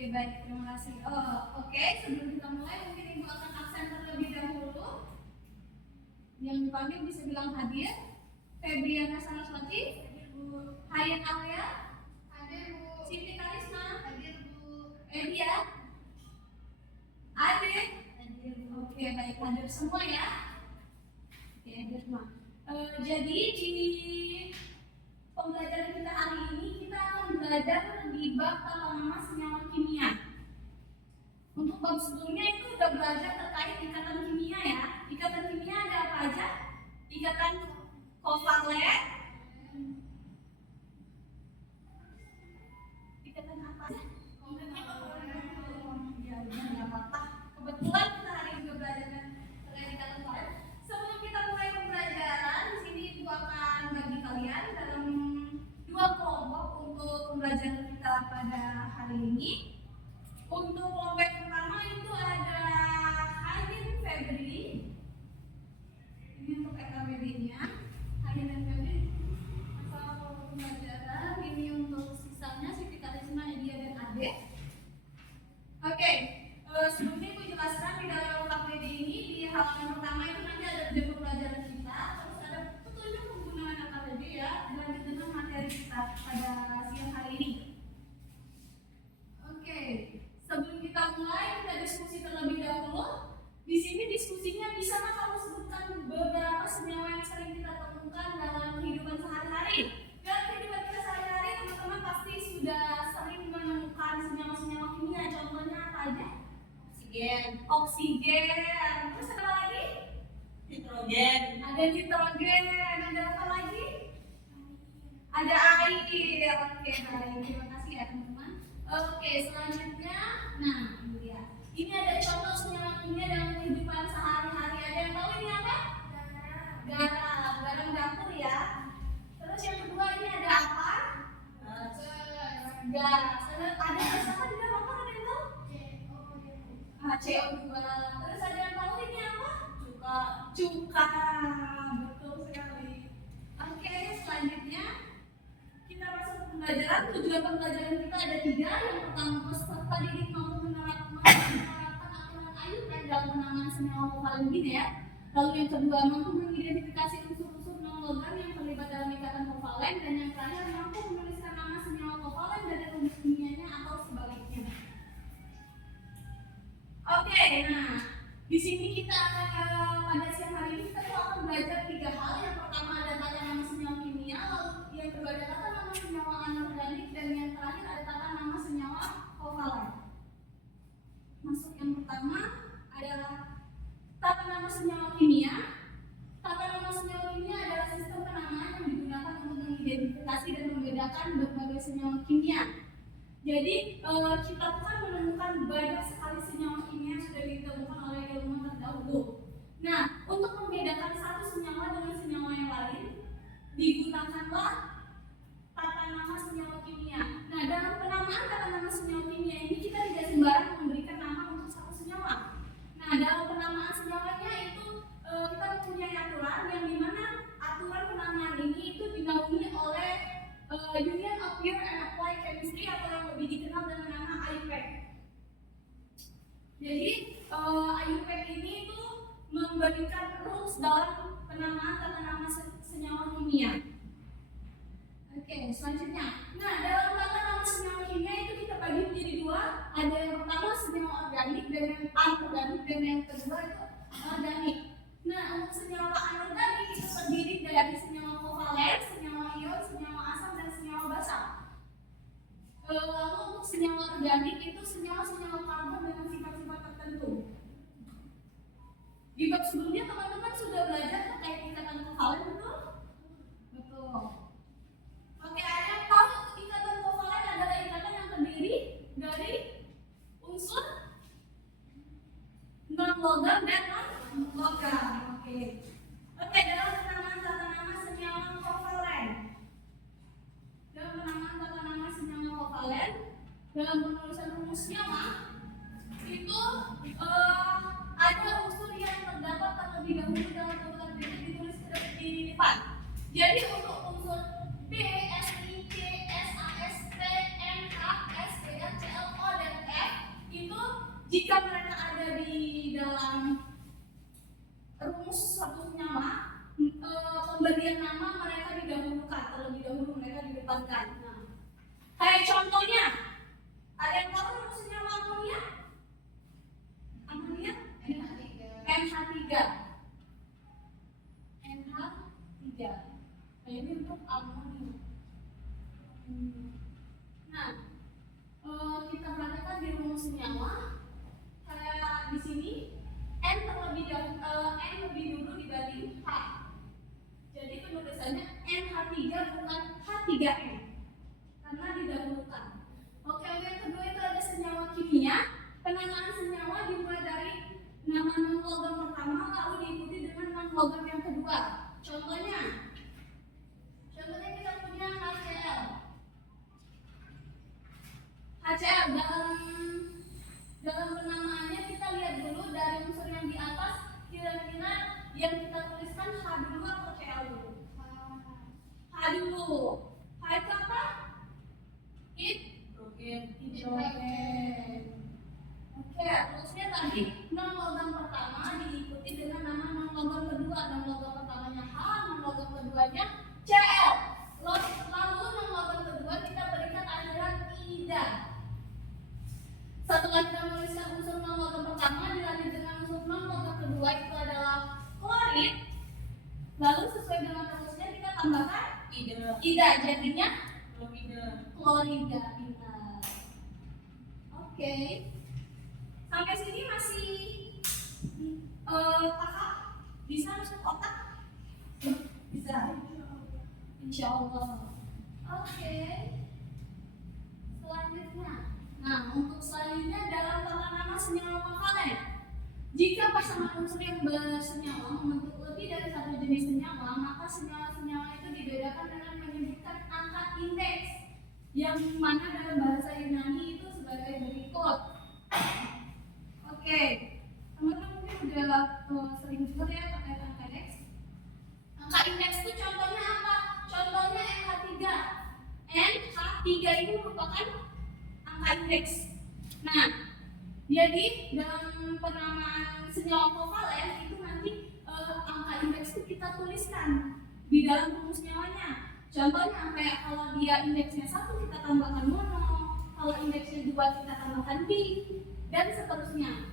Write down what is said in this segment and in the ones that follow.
Oke, baik, terima kasih. Oke, sebelum kita mulai, mungkin Ibu akan absen terlebih dahulu. Yang dipanggil bisa bilang hadir. Febriana Saraswati, hadir Bu. Hayat Alia, hadir Bu. Siti Karisma, hadir Bu. Edia, hadir. Oke, baik, hadir semua ya. Oke, hadir semua. Jadi di pembelajaran kita hari ini kita akan belajar di bab tata nama senyawa kimia. Untuk bab sebelumnya itu udah belajar terkait ikatan kimia ya. Ikatan kimia ada apa aja? Ikatan kovalen. Ikatan apa aja? Ya, nggak apa-apa. Kebetulan kita hari ini belajar terkait ikatan kovalen. Sebelum kita mulai pembelajaran, di sini Ibu akan bagi kalian dalam dua kelompok untuk pembelajaran kita pada hari ini. Untuk kelompok pertama itu ada Hayin Febri. Ini untuk KKBD-nya. Hayin dan Febri asal pembelajaran. Ini untuk sisanya Siti Karisma, Edia dan Ade. Oke, sebelumnya Ibu jelaskan di dalam KKBD ini di halaman pertama itu nanti ada judul pelajaran kita, terus ada petunjuk penggunaan KKBD ya, dan dengan materi kita pada siang hari ini. Oke. Sebelum kita mulai, kita diskusi terlebih dahulu. Di sini diskusinya bisa kan kamu sebutkan beberapa senyawa yang sering kita temukan dalam kehidupan sehari-hari. Dalam kehidupan kita sehari-hari, teman-teman pasti sudah sering menemukan senyawa-senyawa kimia. Contohnya apa aja? Oksigen. Terus apa lagi? Nitrogen. Ada nitrogen. Ada apa lagi? Ada air. Oke, baik. Terima kasih ya teman-teman. Oke, selanjutnya, nah ini dia. Ini ada contoh senyawa kimia dalam kehidupan sehari-hari. Ada yang tahu ini apa? Garam dapur ya. Terus yang kedua ini ada apa? Gas. Ada gas apa di dalam motor? Ada yang tahu? CO2. Terus ada yang tahu ini apa? Cuka. Betul sekali. Oke, selanjutnya kita masuk ke pembelajaran. Tujuan pembelajaran kita ada 3. Yang pertama, peserta didik mampu menerapkan aturan IUPAC dalam penanaman senyawa kovalen ya. Lalu yang kedua, mampu mengidentifikasi unsur-unsur non-logam yang terlibat dalam ikatan kovalen, dan yang terakhir, mampu menuliskan nama senyawa kovalen dari rumus kimianya atau sebaliknya. Oke, nah di sini kita pada siang hari ini kita akan belajar 3 hal. Yang pertama ada tata nama senyawa kimia, lalu yang kedua ada tata nama senyawa anorganik, dan yang terakhir ada tata nama senyawa kovalen. Masuk yang pertama adalah tata nama senyawa kimia. Tata nama senyawa kimia adalah sistem penamaan yang digunakan untuk mengidentifikasi dan membedakan berbagai senyawa kimia. Jadi kita kan menemukan banyak sekali senyawa kimia yang sudah ditemukan oleh ilmuwan terdahulu. Nah, untuk membedakan satu senyawa dengan senyawa yang lain, digunakanlah tata nama senyawa kimia. Nah, dalam penamaan tata nama senyawa kimia ini kita tidak sembarang memberikan nama untuk satu senyawa. Nah, dalam penamaan senyawanya itu kita mempunyai aturan yang dimana aturan penamaan ini itu dinaungi oleh Union of Pure and Applied Chemistry atau yang lebih dikenal dengan nama IUPAC. Jadi IUPAC ini itu memberikan rules dalam penamaan tata nama senyawa kimia. Oke, selanjutnya. Nah, dalam tata nama senyawa kimia itu kita bagi menjadi 2. Ada yang pertama senyawa organik dan yang anorganik, dan yang kedua itu organik. Nah, untuk senyawa anorganik itu terdiri dari senyawa kovalen, senyawa ion, senyawa asam, dan senyawa basa. Lalu untuk senyawa organik itu senyawa-senyawa karbon dengan sifat-sifat tertentu. Di bab sebelumnya teman-teman sudah belajar terkait ikatan kovalen, betul? Betul. Oke, ada yang tahu ikatan kovalen adalah ikatan yang terdiri dari unsur non-logam dan non-logam. Oke, dalam penamaan tata nama senyawa kovalen. Dalam penulisan rumus senyawa itu ada unsur yang terdapat terlebih dahulu dalam urutan berikut ditulis di depan. Jadi untuk unsur B, S, I, C, S, A, S, T, N, K, S, P, R, C, L, O, dan keluarkan. Nah, kayak contohnya, ada yang tahu nama senyawa amonia? Amonia? NH3. NH3. Nah, ini untuk amonia. Nah, kita perhatikan di rumus senyawa kayak di sini N lebih dulu dibanding H. Jadi penulisannya NH3 bukan H3N karena didahulukan. Oke, yang kedua itu ada senyawa kimia. Penamaan senyawa dimulai dari nama non-logam pertama lalu diikuti dengan non-logam yang kedua. Contohnya kita punya HCl. HCl dalam penamaannya kita lihat dulu dari unsur yang di atas, kira-kira yang kita tuliskan H dulu atau Cl dulu? H dulu. H itu apa? Hidrogen. Oke, terusnya tadi non logam pertama diikuti dengan nama non logam kedua. Non logam pertamanya H, non logam keduanya Cl. Lalu non logam kedua kita berikan akhiran ida. Setelah kita menuliskan unsur non logam pertama dilanjut dengan unsur non logam kedua itu adalah klorid. Lalu sesuai dengan rumusnya kita tambahkan ida, jadinya klorida. Oke. Sampai sini masih kakak bisa masuk otak? Bisa. Insya Allah. Oke. Selanjutnya. Nah, untuk selanjutnya dalam tata nama senyawa kovalen. Jika pasangan unsur yang bersenyawa membentuk lebih dari satu jenis senyawa, maka senyawa-senyawa itu dibedakan dengan menyebutkan angka indeks, yang mana dalam bahasa Yunani itu sebagai berikut. Oke, teman-teman mungkin udah sering dengar ya pakai angka indeks. Angka indeks itu contohnya apa? Contohnya NH3. NH3 ini merupakan angka indeks. Nah, jadi dalam penamaan senyawa kovalen itu nanti angka indeks itu kita tuliskan di dalam rumus nyawanya. Contohnya kayak kalau dia indeksnya 1 kita tambahkan mono, kalau indeksnya 2 kita tambahkan bi, dan seterusnya.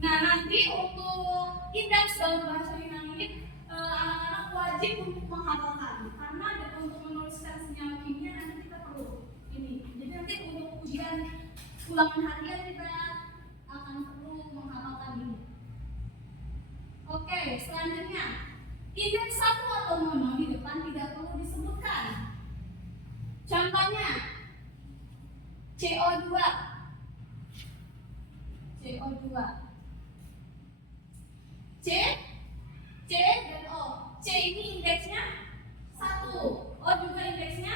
Nah, nanti untuk indeks dalam bahasa Yunani ini anak-anak wajib untuk menghafalkan karena untuk menuliskan senyawa kimia nanti kita perlu ini. Jadi nanti untuk ujian ulangan harian kita akan perlu menghafalkan ini. Oke, selanjutnya indeks 1 atau mono di depan tidak perlu disebutkan. Contohnya CO2. C dan O. C ini indeksnya 1, O juga indeksnya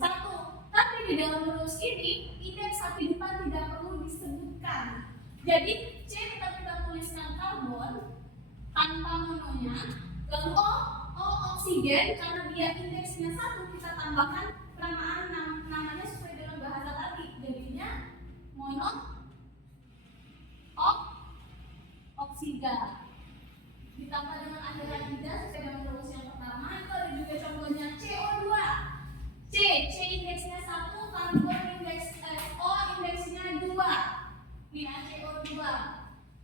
1. Tapi di dalam rumus ini indeks sapi depan tidak perlu disebutkan. Jadi C kita tuliskan karbon tanpa mononya, lalu O oksigen karena dia indeksnya 1 kita tambahkan namanya sesuai dengan bahasa tadi, jadinya mono oksida ditambah dengan akhiran ida sesuai dengan rumus yang pertama. Itu ada juga contohnya CO2. C indeksnya 1, karbon O indeksnya 2. Ini CO2.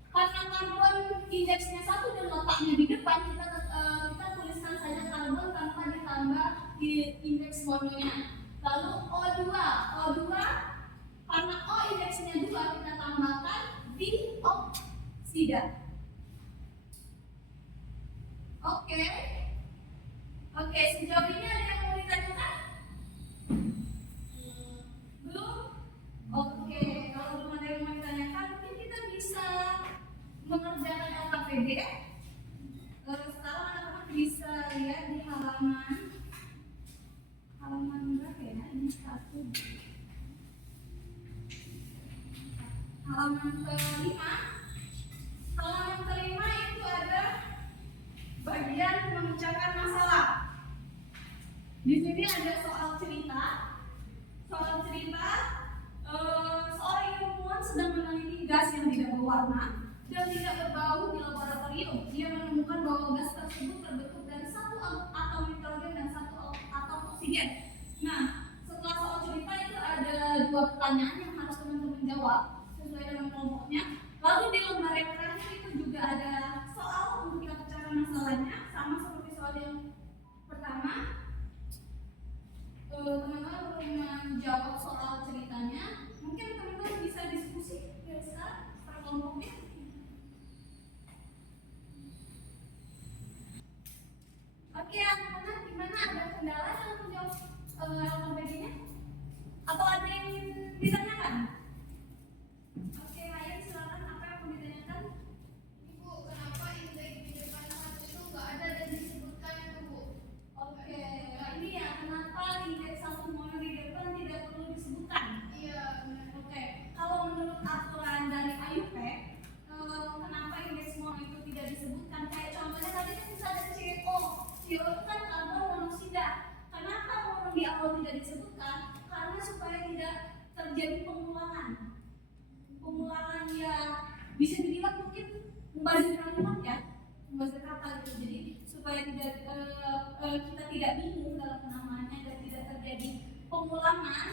Karena karbon indeksnya 1 dan letaknya di depan, kita tuliskan saja karbon tanpa ditambah di indeks mononya. Lalu O2 karena O indeksnya 2 kita tambahkan di oksida. Oke, sejauh ini ada yang mau ditanyakan? Belum? Oke, kalau belum ada yang mau ditanyakan, mungkin kita bisa mengerjakan LKPD. Sekarang anak-anak bisa lihat di halaman berapa ya? Ini 1. Halaman kelima. Halaman kelima itu ada bagian memecahkan masalah. Di sini ada soal cerita. Seorang ilmuwan sedang meneliti gas yang tidak berwarna dan tidak berbau di laboratorium. Dia menemukan bahwa gas tersebut terbentuk dari 1 atom nitrogen dan 1 atom oksigen. Nah, setelah soal cerita itu ada dua pertanyaan yang harus teman-teman jawab sesuai dengan kelompoknya. Lalu di lembar yang terakhir itu juga ada soal untuk kita pecahkan masalahnya, sama seperti soal yang pertama. Teman-teman perlu menjawab soal ceritanya. Mungkin teman-teman bisa diskusi ya sekarang per kelompoknya. Oke, anak-anak gimana? Ada kendala dalam menjawab LKPD-nya? Atau ada yang ditanyakan? Oke, Ayan silakan, apa yang mau ditanyakan? Ibu, kenapa indeks di depan satu itu nggak ada dan disebutkan itu, Bu? Oke, ini ya kenapa indeks satu mono di depan tidak perlu disebutkan? Iya, benar. Oke, kalau menurut aturan dari IUPAC, kenapa indeks mono itu tidak disebutkan? Kayak contohnya tadi kan bisa ada CO. CO itu kan karbon monoksida. Kenapa mono di awal tidak disebutkan? Karena supaya tidak terjadi pengulangan. Pengulangan yang bisa dibilang mungkin membazir kalimat ya, membazir kata gitu. Jadi supaya tidak kita tidak bingung dalam penamaannya dan tidak terjadi pengulangan.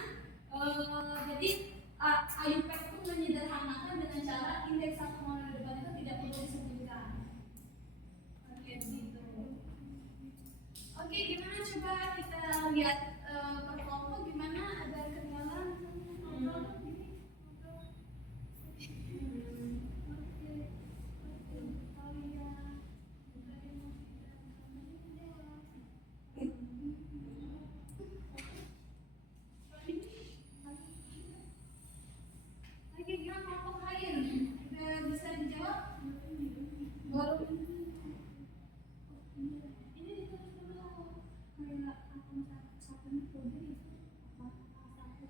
Jadi IUPAC itu menyederhanakan dengan cara indeks satu mono di depan itu tidak perlu disebutkan. Oke, gitu. Oke, gimana coba kita lihat per kelompok gimana ada kendala ngobrol gini. Oke, gimana kelompok lain? Udah bisa dijawab? Baru ini ditulis dulu kayak akun satu kode itu satu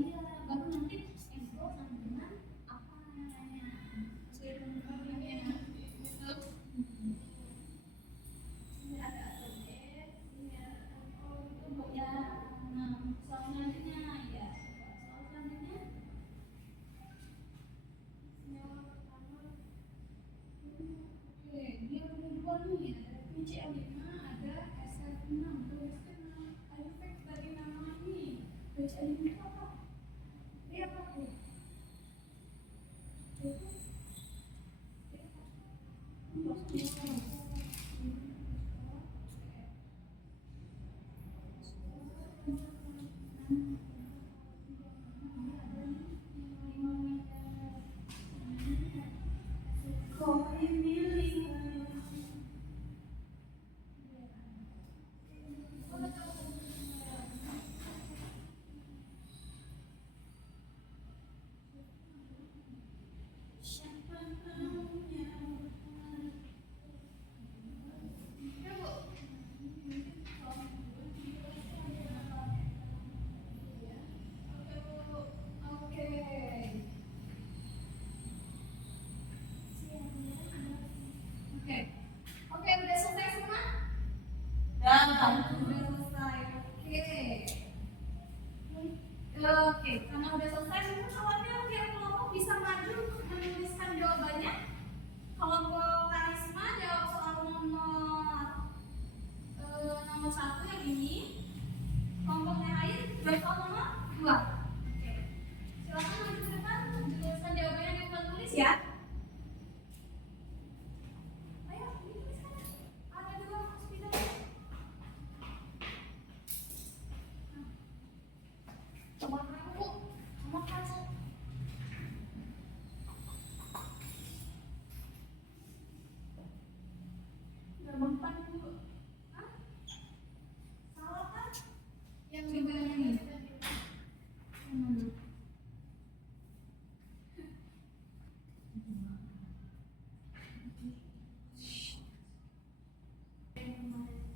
iya baru nanti info sama dengan apa namanya sebenarnya ini ada ini ada itu ya. Nah soal selanjutnya ya soal selanjutnya senyawa pertama. Oke, dia punya dua nih, ada PCl5, ada SF6, tuliskan efek dari nama ini. PCl5 itu apa? Dia apa tuh? Itu Oke, udah selesai semua? Dan Udah selesai. Oke, karena udah selesai semua soalnya tiap kelompok bisa maju untuk menuliskan jawabannya. Kelompok Karisma jawab soal nomor 1 yang ini. Kelompoknya lain jawab soal nomor 2. Oke. Silakan maju ke depan, tuliskan jawabannya yang telah tulis ya. Ayo, dituliskan. Ada dua hospital. Coba kamu, nomor 1. Gampang dulu. Hah? Salah kan? Yang Coba yang ini.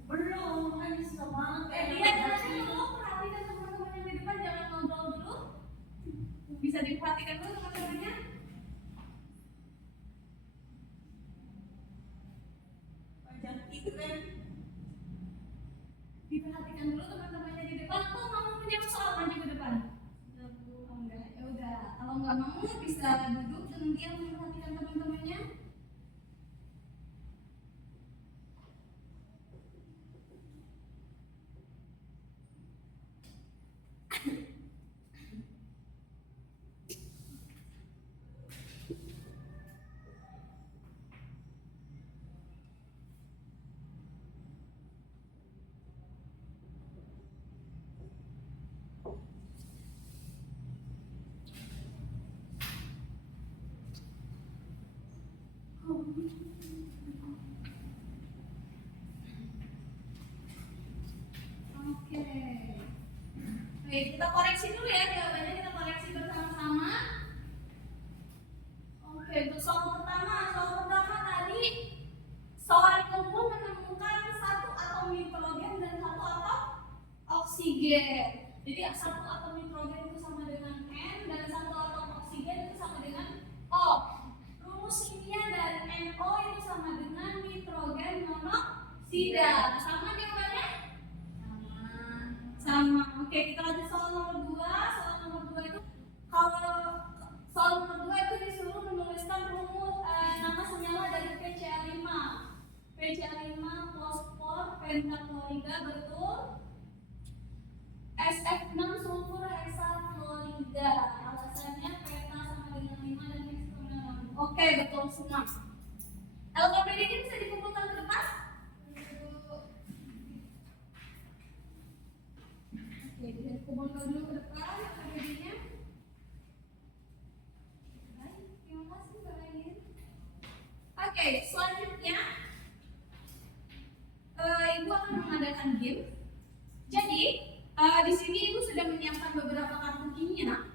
belum kan sama Lihat nanti dulu, perhatikan teman-teman yang di depan, jangan ngobrol dulu. Bisa diperhatikan dulu teman-temannya. banyak itu kan. Diperhatikan dulu teman-temannya di depan. Aku mau menjawab soal maju ke depan. Oh enggak, ya udah. Kalau nggak mau bisa duduk dan diam memperhatikan teman-temannya. Oke. Baik, kita koreksi dulu ya jawabannya, kita koreksi bersama-sama. Oke, untuk soal pertama tadi seorang ilmuwan menemukan satu atom nitrogen dan satu atom oksigen. Jadi satu atom nitrogen itu sama dengan N dan satu atom oksigen itu sama dengan O. Rumus kimia dari NO itu sama dengan nitrogen monoksida. Sama jawabannya? Sama. Oke, kita lanjut soal nomor 2. Soal nomor 2 itu kalau soal nomor 2 itu disuruh menuliskan rumus nama senyawa dari PCl5. PCl5 fosfor pentaklorida, betul. SF6 sulfur hexafluorida. Alasannya peta sama dengan 5 dan X sama dengan 6. Oke, betul semua. LKPD ini bisa dikumpulkan ke depan? Oke, dikumpulkan dulu ke depan LKPD-nya. Baik, terima kasih Mbak Ayin. Oke, selanjutnya Ibu akan mengadakan game. Jadi di sini Ibu sudah menyiapkan beberapa kartu kimia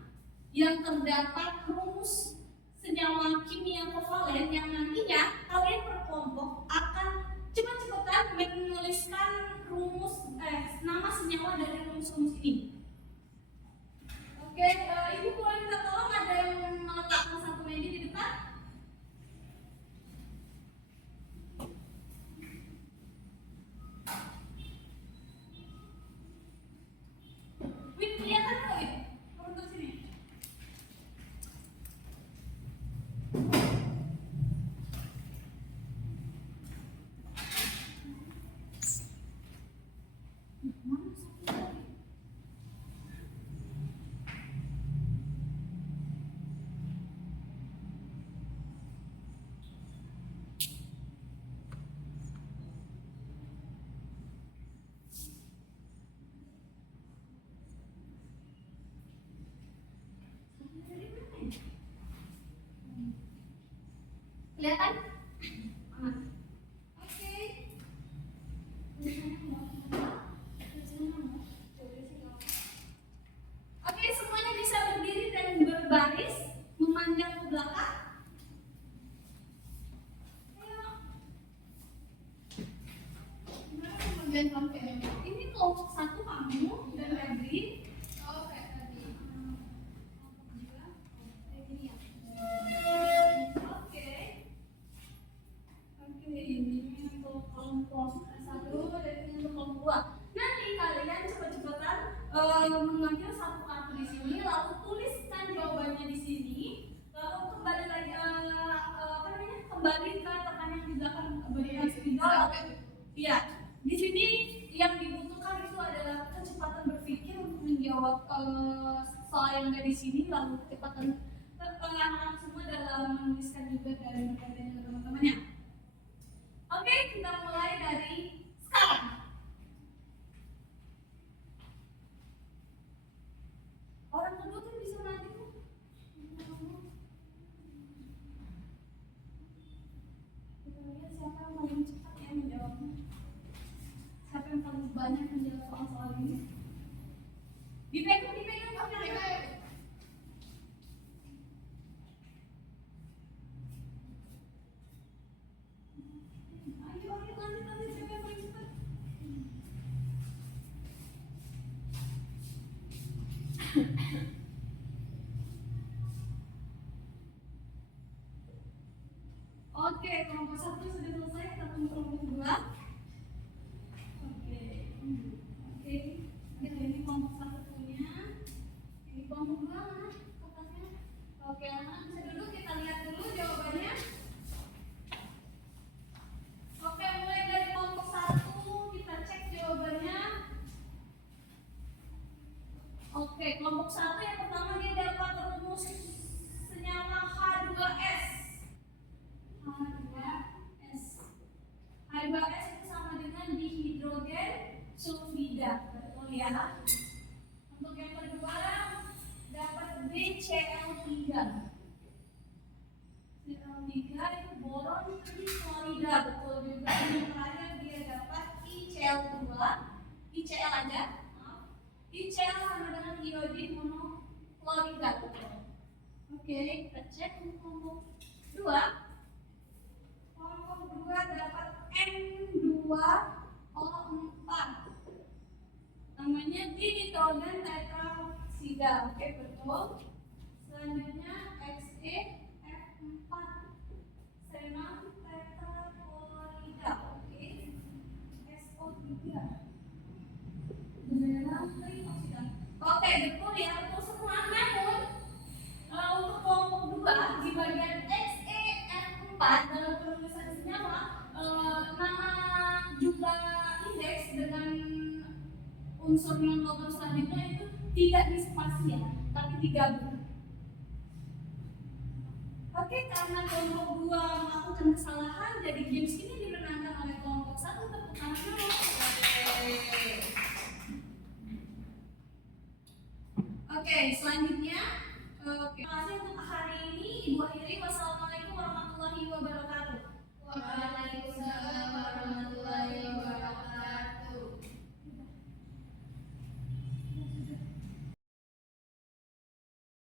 yang terdapat rumus senyawa kimia kovalen yang nantinya kalian per kelompok akan cepat-cepatan menuliskan rumus nama senyawa dari rumus-rumus ini. Oke, Ibu boleh minta tolong ada yang meletakkan satu meja di depan? Win, kelihatan nggak Win? Untuk sini. Mana satu lagi? Kelihatan? Oke. Oke, semuanya bisa berdiri dan berbaris memandang ke belakang. Ayo. Bagian kamu ini kelompok satu kamu dan Febri. Oh, kayak tadi. Oke, ini untuk kelompok satu dan ini untuk kelompok dua. Nanti kalian cepat-cepatan mengambil satu kartu di sini, lalu tuliskan jawabannya di sini, lalu kembali lagi kembali ke tekan yang di belakang berikan spidol. Iya, di sini yang dibutuhkan itu adalah kecepatan berpikir untuk menjawab soal yang ada di sini, lalu kecepatan anak-anak semua dalam menuliskan juga dan berkaitan dengan teman-temannya. Oke, kita mulai dari sekarang. Orang kedua tuh bisa nanti tuh. Kita lihat siapa yang paling cepat ya menjawabnya. Siapa yang paling banyak menjawab soal-soal ini. Dipegang kamera. Ayo, lanjut siapa yang paling cepat. Oke, kelompok satu sudah selesai, kita tunggu kelompok dua. Oke, ini kelompok satu punya. Ini kelompok dua mana kertasnya? Oke, anak bisa duduk, kita lihat dulu jawabannya. Oke, mulai dari kelompok satu kita cek jawabannya. Oke, kelompok 1 yang pertama dia dapat rumus senyawa H2S. H2S. H2S itu sama dengan dihidrogen sulfida. Betul ya? Untuk yang kedua dapat BCl3. CL3 itu boron triklorida. Betul juga. Yang terakhir dia dapat ICl2. ICl aja. ICl sama dengan iodin monoklorida. Oke, kita cek kelompok 2. Kelompok 2 dapat N2O4. Namanya dinitrogen tetroksida. Oke, betul. Selanjutnya XeF4. Xenon tetraklorida. Oke. SO3. Oke, betul ya, betul semua. Namun untuk kelompok 2 di bagian XeF4 dalam penulisan senyawa, nama jumlah indeks dengan unsur non logam selanjutnya itu tidak dispasial, tapi digabung. Oke, karena kelompok 2 melakukan kesalahan, jadi games ini dimenangkan oleh kelompok 1. Tepuk tangan dulu. Oke, selanjutnya terima kasih untuk hari ini. Ibu akhiri. Wassalamualaikum warahmatullahi wabarakatuh.